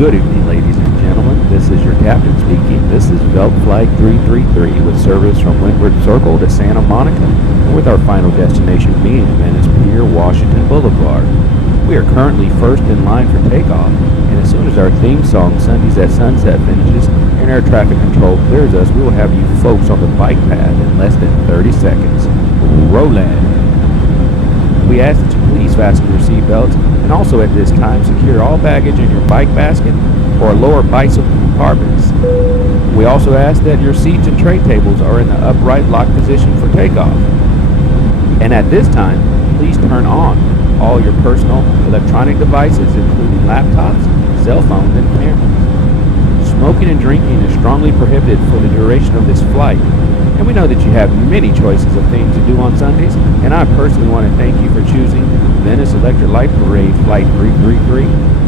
Good evening, ladies and gentlemen. This is your captain speaking. This is V.E.L.P Flight 333 with service from Windward Circle to Santa Monica, and with our final destination being Venice Pier, Washington Boulevard. We are currently first in line for takeoff, and as soon as our theme song Sundays at Sunset finishes and air traffic control clears us, we will have you folks on the bike path in less than 30 seconds. Roland. We ask that you please fasten your seatbelts, and also at this time secure all baggage in your bike basket or lower bicycle compartments. We also ask that your seats and tray tables are in the upright lock position for takeoff. And at this time, please turn on all your personal electronic devices, including laptops, cell phones, and cameras. Smoking and drinking is strongly prohibited for the duration of this flight. And we know that you have many choices of things to do on Sundays, and I personally want to thank you for choosing Venice Electric Light Parade Flight 333